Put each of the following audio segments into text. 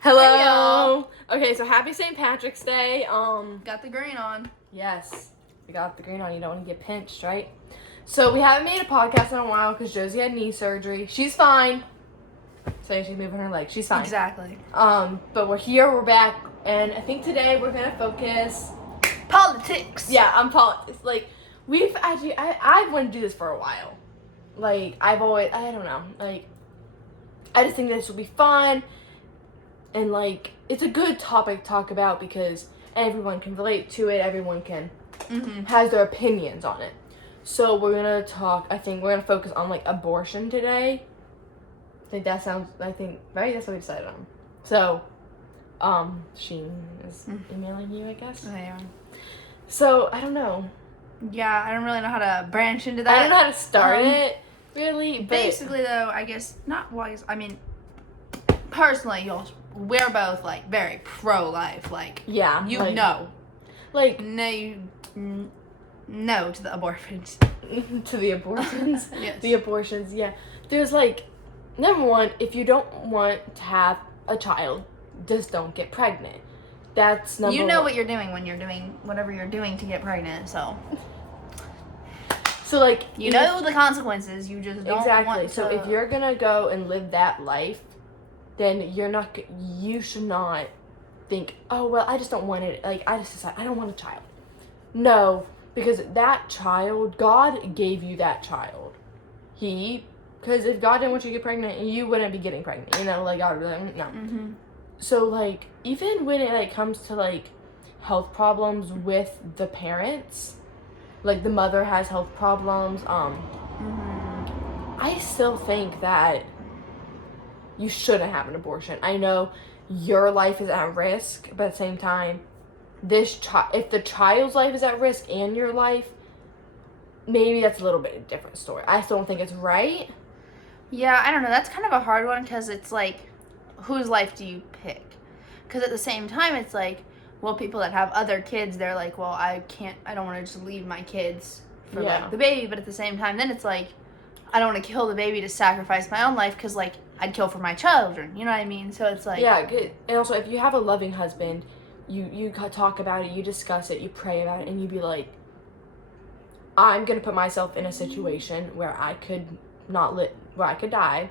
Hello. Okay, so happy St. Patrick's Day. Got the green on. Yes, we got the green on. You don't want to get pinched, right? So we haven't made a podcast in a while because Josie had knee surgery. She's fine. So she's moving her leg. She's fine. Exactly. But we're here. We're back, and I think today we're gonna focus. Politics. Yeah, I'm politics. Like we've actually, I've wanted to do this for a while. Like I've always, I don't know. Like I just think this will be fun. And, like, it's a good topic to talk about because everyone can relate to it. Everyone can has their opinions on it. So we're going to talk, I think we're going to focus on, like, abortion today. Right? That's what we decided on. So, Sheen is emailing you, I guess. Yeah. So, I don't know. Yeah, I don't really know how to branch into that. I don't know how to start it, really. But basically, though, I guess, not wise. I mean, personally, we're both, like, very pro-life. Like, yeah. you like, know. Like, no to the abortions. to the abortions. Yes. The abortions, yeah. There's like, number one, if you don't want to have a child, just don't get pregnant. That's number one. You know what you're doing when you're doing whatever you're doing to get pregnant, so. So, like, You know the consequences, you just don't exactly. want to. So if you're gonna go and live that life, then you should not think, oh, well, I just don't want it. Like, I just decide, I don't want a child. No, because that child, God gave you that child. Because if God didn't want you to get pregnant, you wouldn't be getting pregnant. You know, like, God would be like, no. Mm-hmm. So, like, even when it, like, comes to, like, health problems with the parents, like, the mother has health problems, I still think that you shouldn't have an abortion. I know your life is at risk, but at the same time, if the child's life is at risk and your life, maybe that's a little bit of a different story. I still don't think it's right. Yeah, I don't know. That's kind of a hard one because it's like, whose life do you pick? Because at the same time, it's like, well, people that have other kids, they're like, well, I don't want to just leave my kids for, like, the baby. But at the same time, then it's like, I don't want to kill the baby to sacrifice my own life because, like, I'd kill for my children. You know what I mean? So it's like... Yeah, and also, if you have a loving husband, you talk about it, you discuss it, you pray about it, and you be like, I'm going to put myself in a situation where I could not live, where I could die,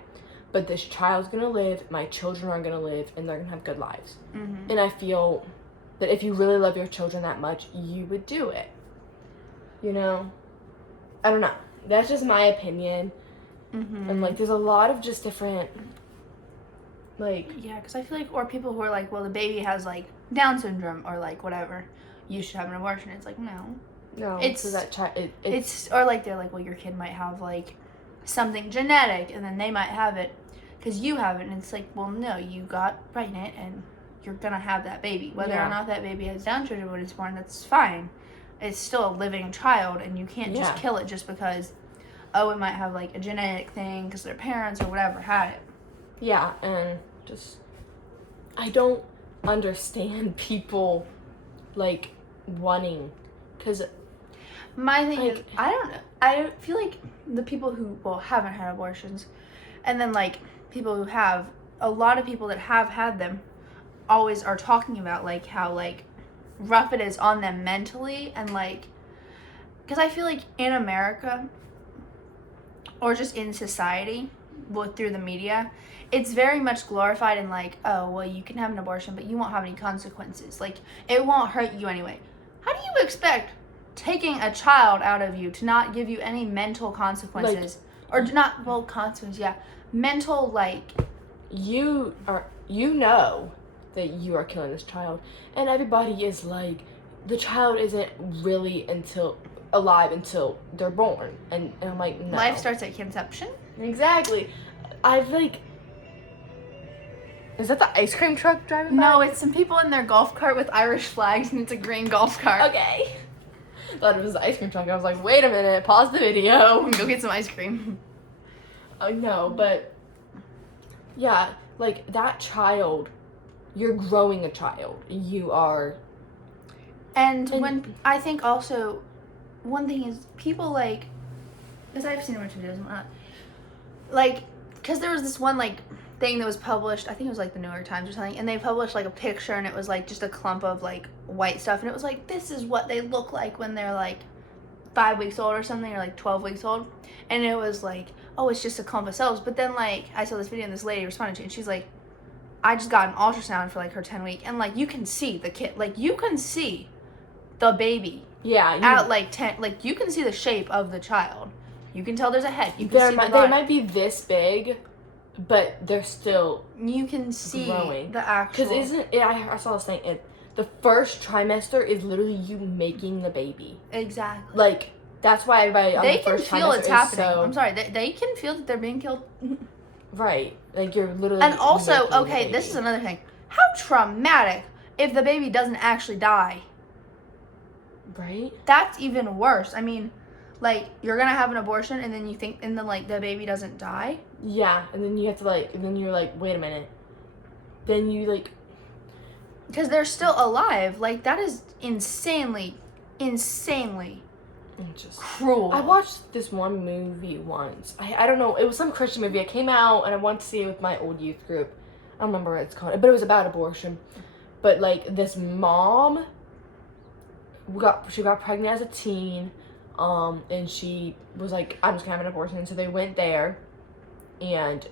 but this child's going to live, my children are going to live, and they're going to have good lives. Mm-hmm. And I feel that if you really love your children that much, you would do it. You know? I don't know. That's just my opinion. Mm-hmm. And, like, there's a lot of just different, like... Yeah, because I feel like, or people who are like, well, the baby has, like, Down syndrome or, like, whatever, you should have an abortion. It's like, no. No, It's that child... It's or, like, they're like, well, your kid might have, like, something genetic, and then they might have it because you have it. And it's like, well, no, you got pregnant, and you're going to have that baby. Whether or not that baby has Down syndrome when it's born, that's fine. It's still a living child, and you can't just kill it just because... oh, it might have, like, a genetic thing because their parents or whatever had it. Yeah, and just... I don't understand people, like, wanting... Because... My thing is, I don't know. I feel like the people who, well, haven't had abortions, and then, like, people who have, a lot of people that have had them always are talking about, like, how, like, rough it is on them mentally, and, like... because I feel like in America... or just in society, through the media, it's very much glorified in like, oh, well, you can have an abortion, but you won't have any consequences. Like, it won't hurt you anyway. How do you expect taking a child out of you to not give you any mental consequences? Like, or not, well, consequences, yeah. Mental, like... You know that you are killing this child, and everybody is like, the child isn't really alive until they're born, and I'm like, no. Life starts at conception? Exactly. I've like... Is that the ice cream truck driving by? No, it's some people in their golf cart with Irish flags, and it's a green golf cart. Okay. Thought it was the ice cream truck. I was like, wait a minute, pause the video. Go get some ice cream. Oh, no, but... yeah, like, that child, you're growing a child. You are... And when... I think also... one thing is, people, like, because I've seen a bunch of videos and whatnot, like, because there was this one, like, thing that was published. I think it was like the New York Times or something, and they published like a picture, and it was like just a clump of like white stuff, and it was like, this is what they look like when they're like 5 weeks old or something, or like 12 weeks old. And it was like, oh, it's just a clump of cells. But then like I saw this video and this lady responded to it, and she's like, I just got an ultrasound for like her 10 week, and like you can see the kid, like you can see the baby at like 10, like you can see the shape of the child. You can tell there's a head. You can see the body. They might be this big, but they're still you can see growing. The actual. Because isn't it? I saw this thing. The first trimester is literally you making the baby. Exactly. Like that's why everybody on they the first can feel trimester it's happening. So, I'm sorry. They can feel that they're being killed. Right. Like you're literally. And also, making the okay, baby. this is another thing. How traumatic if the baby doesn't actually die. Right. That's even worse. I mean, like you're gonna have an abortion and then you think, and then like the baby doesn't die. Yeah, and then you have to like, and then you're like, wait a minute. Then you like. Because they're still alive. Like that is insanely Just cruel. I watched this one movie once. I don't know. It was some Christian movie. It came out, and I went to see it with my old youth group. I don't remember what it's called, but it was about abortion. But like this mom, she got pregnant as a teen, and she was like, I'm just gonna have an abortion. So they went there, and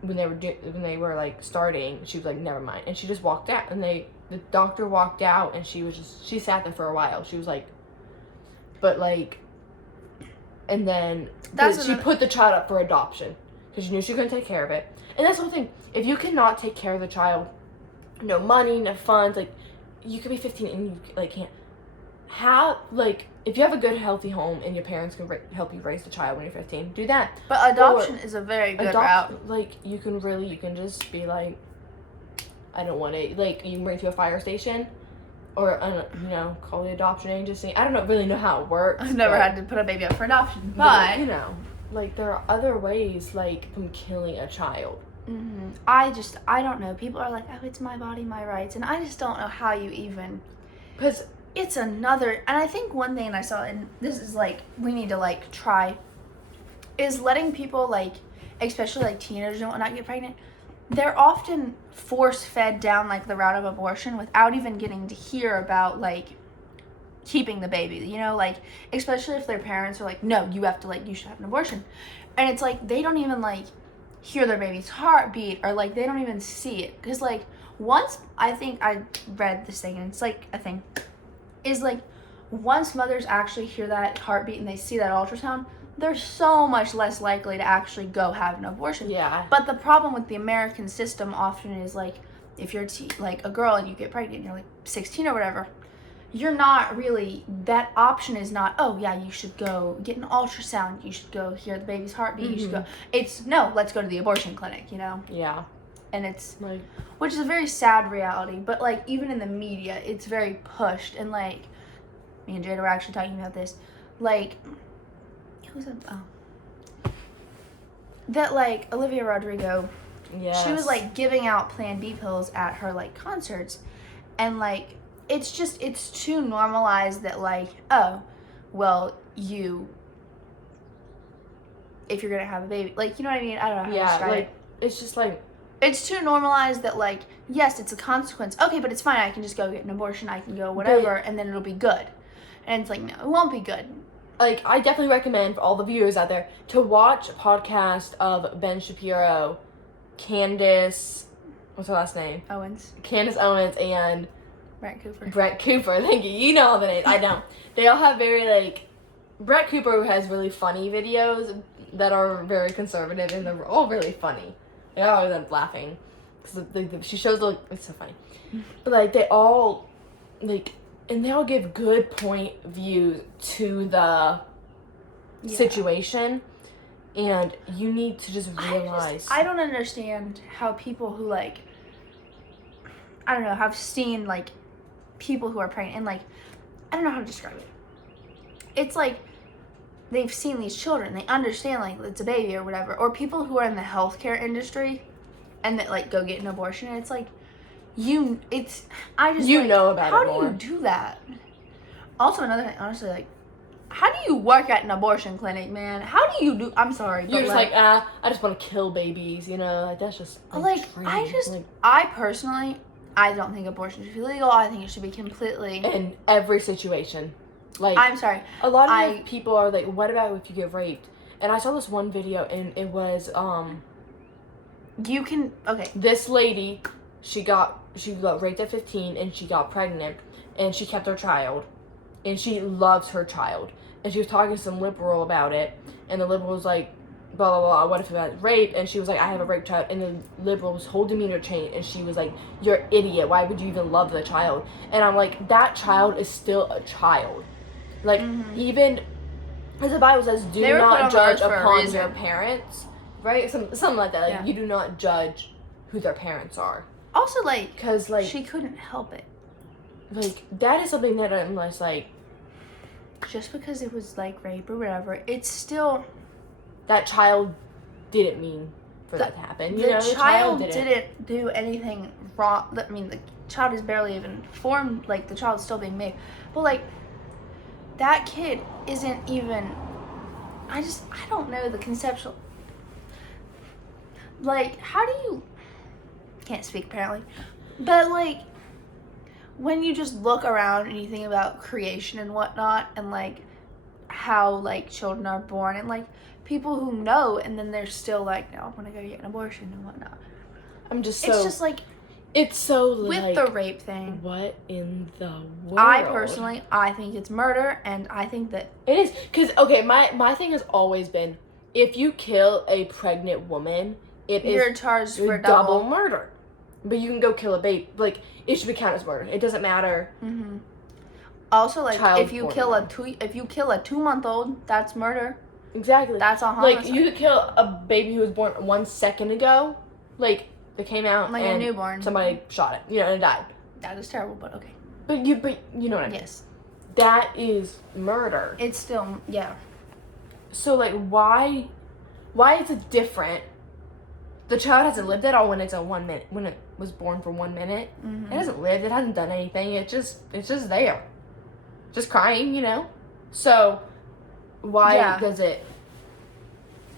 when they were like starting, she was like, never mind, and she just walked out. And the doctor walked out, and she sat there for a while. She was like. But like, and then she put the child up for adoption because she knew she couldn't take care of it. And that's the whole thing. If you cannot take care of the child, no money, no funds, like you could be 15 and you like can't have like if you have a good healthy home and your parents can help you raise the child when you're 15, do that. But adoption is a very good route. Like you can just be like, I don't want to. Like you can bring it to a fire station. Or, call the adoption agency. I don't really know how it works. I've never had to put a baby up for adoption. But, like, there are other ways, like, from killing a child. Mm-hmm. I don't know. People are like, oh, it's my body, my rights. And I just don't know how you even... Because it's another... And I think one thing I saw, and this is, like, we need to, like, try, is letting people, like, especially, like, teenagers and whatnot get pregnant. They're often force-fed down, like, the route of abortion without even getting to hear about, like, keeping the baby, like, especially if their parents are like, no, you have to, like, you should have an abortion. And it's, like, they don't even, like, hear their baby's heartbeat or, like, they don't even see it. Because, like, once, I think I read this thing, and it's, like, a thing, is, like, once mothers actually hear that heartbeat and they see that ultrasound, they're so much less likely to actually go have an abortion. Yeah. But the problem with the American system often is, like, if you're like a girl and you get pregnant and you're like 16 or whatever, you're not really, that option is not, oh yeah, you should go get an ultrasound, you should go hear the baby's heartbeat, you should go, it's no, let's go to the abortion clinic, Yeah. And it's, like, which is a very sad reality, but like even in the media, it's very pushed. And like, me and Jada were actually talking about this, like, that like Olivia Rodrigo, yes. she was like giving out Plan B pills at her like concerts, and like it's too normalized that like, oh, well, if you're gonna have a baby, like, you know what I mean? I don't know how to describe it. It's just like, it's too normalized that like, yes, it's a consequence. Okay, but it's fine. I can just go get an abortion. I can go whatever, and then it'll be good. And it's like, no, it won't be good. Like, I definitely recommend for all the viewers out there to watch a podcast of Ben Shapiro, Candace, what's her last name? Candace Owens and Brett Cooper. Thank you. You know all the names. I know. They all have very, like, Brett Cooper has really funny videos that are very conservative, and they're all really funny. I always end up laughing. Because she shows, like, it's so funny. But, like, they all, like... And they all give good point views to the situation. And you need to just realize... I don't understand how people who, like... I don't know, have seen, like, people who are pregnant. And, like, I don't know how to describe it. It's like they've seen these children. They understand, like, it's a baby or whatever. Or people who are in the healthcare industry and that, like, go get an abortion. And it's like... know about it more. How do you do that? Also, another thing, honestly, like, how do you work at an abortion clinic, man? How do you do? I'm sorry, You're but just like, I just want to kill babies, you know? Like, that's just I personally, I don't think abortion should be legal. I think it should be completely in every situation. Like, I'm sorry. A lot of people are like, what about if you get raped? And I saw this one video, and it was This lady, she got raped at 15, and she got pregnant, and she kept her child, and she loves her child, and she was talking to some liberal about it, and the liberal was like, blah blah blah, what if it was rape? And she was like, I have a rape child, and the liberal's whole demeanor changed, and she was like, you're an idiot, why would you even love the child? And I'm like, that child is still a child. Like, even as the Bible says, do not judge upon your parents, right? Something like that. Like, you do not judge who their parents are. Also, like, because like she couldn't help it. Like, that is something that unless like, just because it was like rape or whatever, it's still that child didn't mean for that to happen. You the know, the child didn't do anything wrong. I mean, the child is barely even formed. Like, the child's still being made, but like, that kid isn't even. I don't know the conceptual. Like, how do you? Can't speak apparently, but like, when you just look around and you think about creation and whatnot, and like how like children are born, and like people who know, and then they're still like, no, I'm gonna go get an abortion and whatnot. It's just like, it's so with like, the rape thing. What in the world? I think it's murder, and I think that it is. Because okay, my thing has always been, if you kill a pregnant woman, you're charged for double murder. But you can go kill a baby. Like, it should be counted as murder. It doesn't matter. Mm-hmm. Also, like, if you kill a 2-month-old, that's murder. Exactly. That's a homicide. Like, you could kill a baby who was born 1 second ago. Like, they came out like and a newborn. Somebody shot it, you know, and it died. That is terrible, but okay. But you know what I mean. Yes. That is murder. It's still, yeah. So, like, why is it different? The child hasn't lived at all when it's when it was born for 1 minute. Mm-hmm. It hasn't lived. It hasn't done anything. It's just there, just crying, you know. So why does it?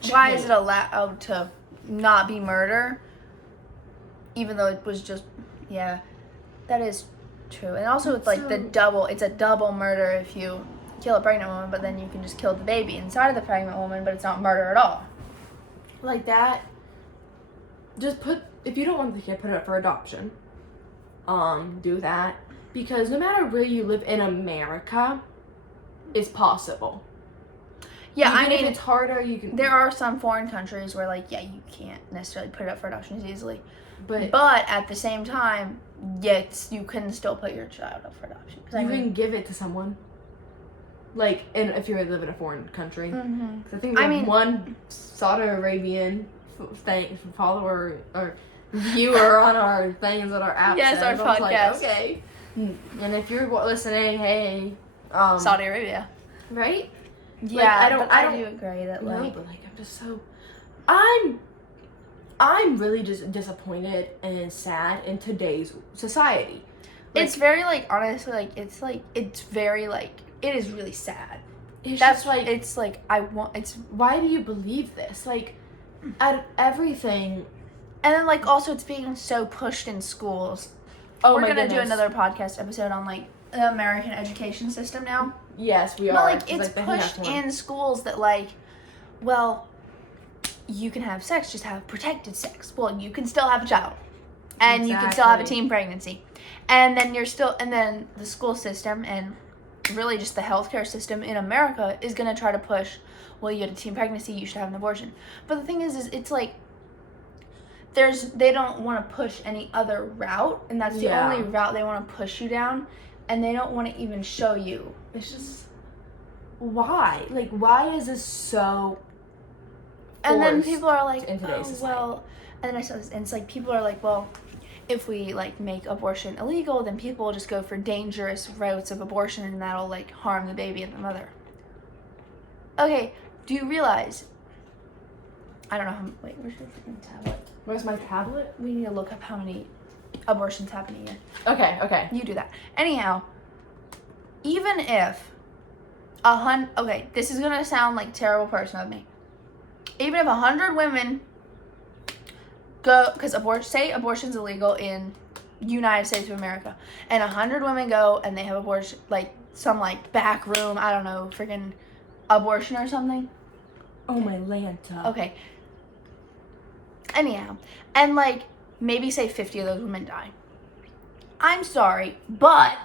Why is it allowed to not be murder, even though it was just that is true. And also it's like it's a double murder if you kill a pregnant woman, but then you can just kill the baby inside of the pregnant woman, but it's not murder at all. Like that. Just if you don't want the kid, put it up for adoption. Do that. Because no matter where you live in America, it's possible. Yeah, Even I mean, if it's harder, you can. There are some foreign countries where, like, you can't necessarily put it up for adoption as easily. But at the same time, yes, you can still put your child up for adoption. You can give it to someone. Like, and if you live in a foreign country. Mm-hmm. I think one Saudi Arabian follower or viewer on our things on our app. Yes, our podcast. Like, okay. And if you're listening, hey, Saudi Arabia, right? Yeah, like, I do agree that no, but like I'm just so I'm really just disappointed and sad in today's society. Like, it's very honestly it's very it is really sad. Why do you believe this? Like, out of everything, and then also it's being so pushed in schools. Oh, we're gonna do another podcast episode on the American education system now. Yes, we are. But it's pushed in schools that well, you can have sex, just have protected sex. Well, you can still have a child, and you can still have a teen pregnancy, and then then the school system and really just the healthcare system in America is gonna try to push. Well, you had a teen pregnancy, you should have an abortion. But the thing is it's they don't want to push any other route, and that's the only route they want to push you down, and they don't want to even show you. It's just, why? Like, why is this so and then people are like, in today's society? Well, and then I saw this, and it's people are like, well, if we make abortion illegal, then people will just go for dangerous routes of abortion, and that'll harm the baby and the mother. Okay, do you realize? I don't know how. Wait, where's your freaking tablet? Where's my tablet? We need to look up how many abortions happen a year. Okay. You do that. Anyhow, even if Okay, this is gonna sound like a terrible person of me. Even if 100 women go, because say abortion's illegal in United States of America, and 100 women go and they have abortion, like some like back room, I don't know, freaking abortion or something. Oh my Lanta. Okay. Anyhow, and like maybe say 50 of those women die. I'm sorry, but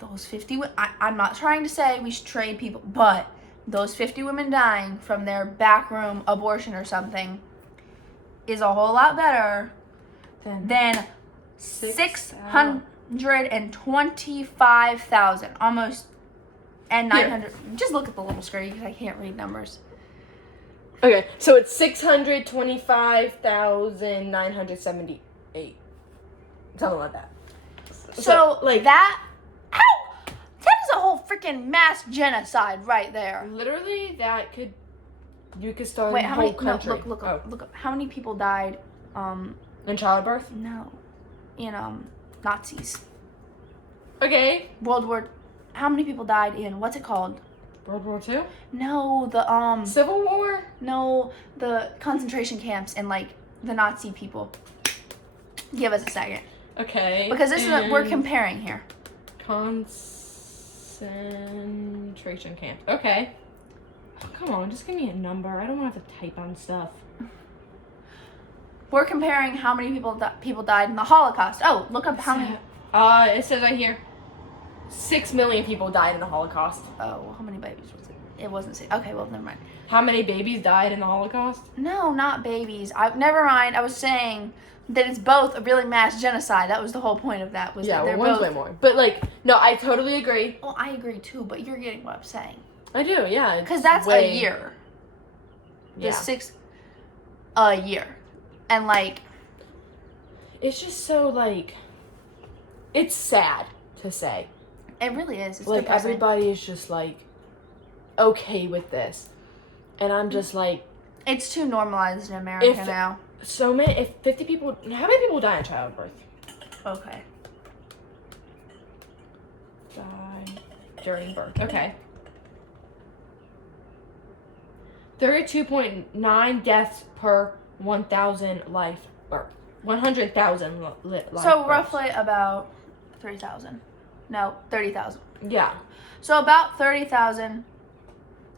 those 50 I'm not trying to say we should trade people, but those 50 women dying from their backroom abortion or something is a whole lot better than 625,000 almost, and 900. Just look at the little screen because I can't read numbers. Okay, so it's 625,978. Something like that. So like that, ow! That is a whole freaking mass genocide right there. Literally, you could start Wait, a how whole many? No, country. look up. How many people died? In childbirth? No, in Nazis. Okay. How many people died in what's it called? World War II? No, the Civil War? No, the concentration camps and like the Nazi people. Give us a second. Okay. Because this is we're comparing here. Concentration camp. Okay. Oh, come on, just give me a number. I don't want to have to type on stuff. We're comparing how many people died in the Holocaust. Oh, look up how many. It says right here, 6 million people died in the Holocaust. Oh, how many babies was it? It wasn't. Okay, well, never mind. How many babies died in the Holocaust? No, not babies. Never mind. I was saying that it's both a really mass genocide. That was the whole point of that. Was yeah, that they're one's both way more. But like, no, I totally agree. Well, I agree too, but you're getting what I'm saying. I do, yeah. Because that's a year. Yeah. A year. And like, it's just so like, it's sad to say. It really is. It's like depressing. everybody is just like okay with this, and I'm just like, it's too normalized in America now. So many, if 50 people, how many people die in childbirth? Okay. Die during birth. Okay. 32.9 deaths per 1,000 life or 100,000 life. So roughly about 3,000. No, 30,000. Yeah. So about 30,000.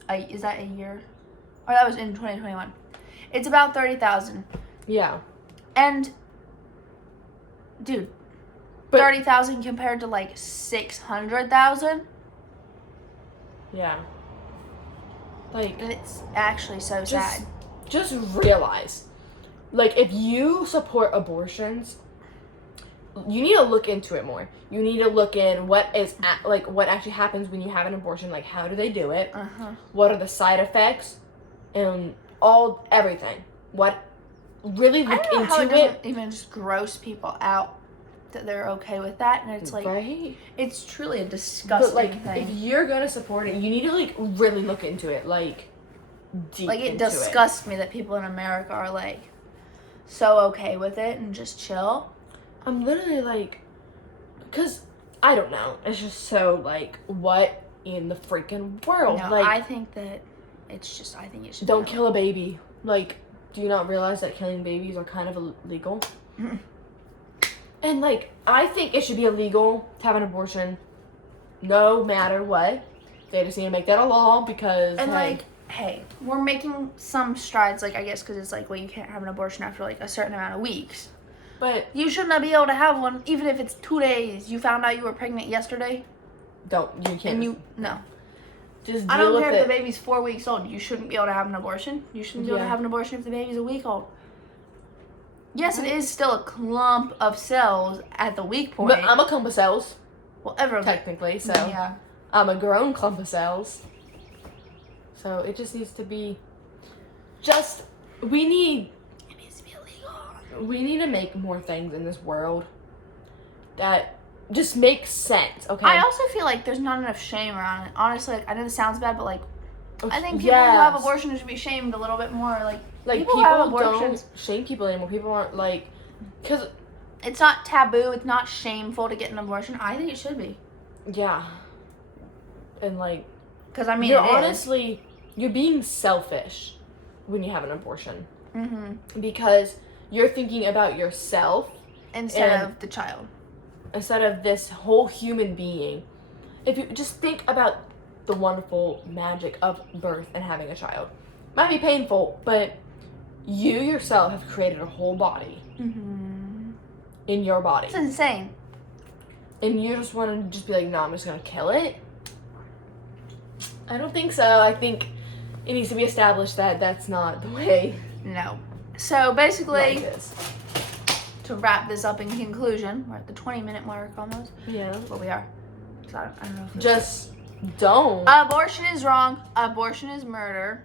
Is that a year? Or that was in 2021. It's about 30,000. Yeah. And, dude, 30,000 compared to like 600,000. Yeah. Like, it's actually so sad. Just realize, like, if you support abortions, you need to look into it more. You need to look in what actually happens when you have an abortion. Like, how do they do it? What are the side effects? And everything. Really look into how it. Doesn't even just gross people out that they're okay with that, and it's like, right? It's truly a disgusting thing. If you're gonna support it, you need to like really look into it, like deep. Like it disgusts me that people in America are like so okay with it and just chill. I'm literally like, cause I don't know. It's just so like, what in the freaking world? No, like, I think that it's just. I think it should. Don't kill a baby. Like, do you not realize that killing babies are kind of illegal? And, like, I think it should be illegal to have an abortion no matter what. They just need to make that a law because, hey, we're making some strides, like, I guess, because it's like, well, you can't have an abortion after, like, a certain amount of weeks. But you should not be able to have one, even if it's 2 days. You found out you were pregnant yesterday? You can't. And no. Just I don't care if the baby's 4 weeks old. You shouldn't be able to have an abortion. You shouldn't be able to have an abortion if the baby's a week old. Yes, it is still a clump of cells at the weak point. But I'm a clump of cells. Well, everyone. Technically, so. Yeah. I'm a grown clump of cells. So it just needs to be. It needs to be illegal. We need to make more things in this world that just make sense, okay? I also feel like there's not enough shame around it. Honestly, like, I know this sounds bad, but like, I think people who have abortions should be shamed a little bit more. Like people have abortions. Don't shame people anymore. People aren't like, because it's not taboo. It's not shameful to get an abortion. I think it should be. Yeah. And like, Because, I mean, you're being selfish when you have an abortion. Mm-hmm. Because you're thinking about yourself instead of the child. Instead of this whole human being. If you just think about the wonderful magic of birth and having a child. Might be painful, but you yourself have created a whole body. Mm-hmm. In your body. It's insane. And you just want to just be like, no, I'm just going to kill it? I don't think so. I think it needs to be established that that's not the way. No. So basically, life is. To wrap this up in conclusion, we're at the 20-minute mark almost. Yeah. Well, we are. So I don't know if just don't. Abortion is wrong. Abortion is murder.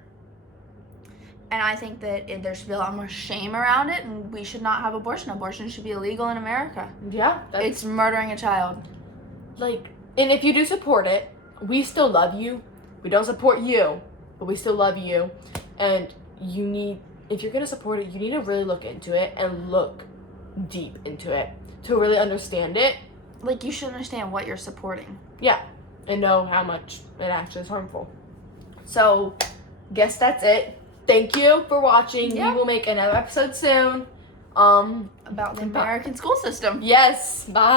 And I think that there should be a lot more shame around it, and we should not have abortion. Abortion should be illegal in America. Yeah. It's murdering a child. Like, and if you do support it, we still love you. We don't support you, but we still love you. And if you're going to support it, you need to really look into it and look deep into it to really understand it. Like, you should understand what you're supporting. Yeah. And know how much it actually is harmful. So, guess that's it. Thank you for watching. Yeah. We will make another episode soon. About the American school system. Yes. Bye.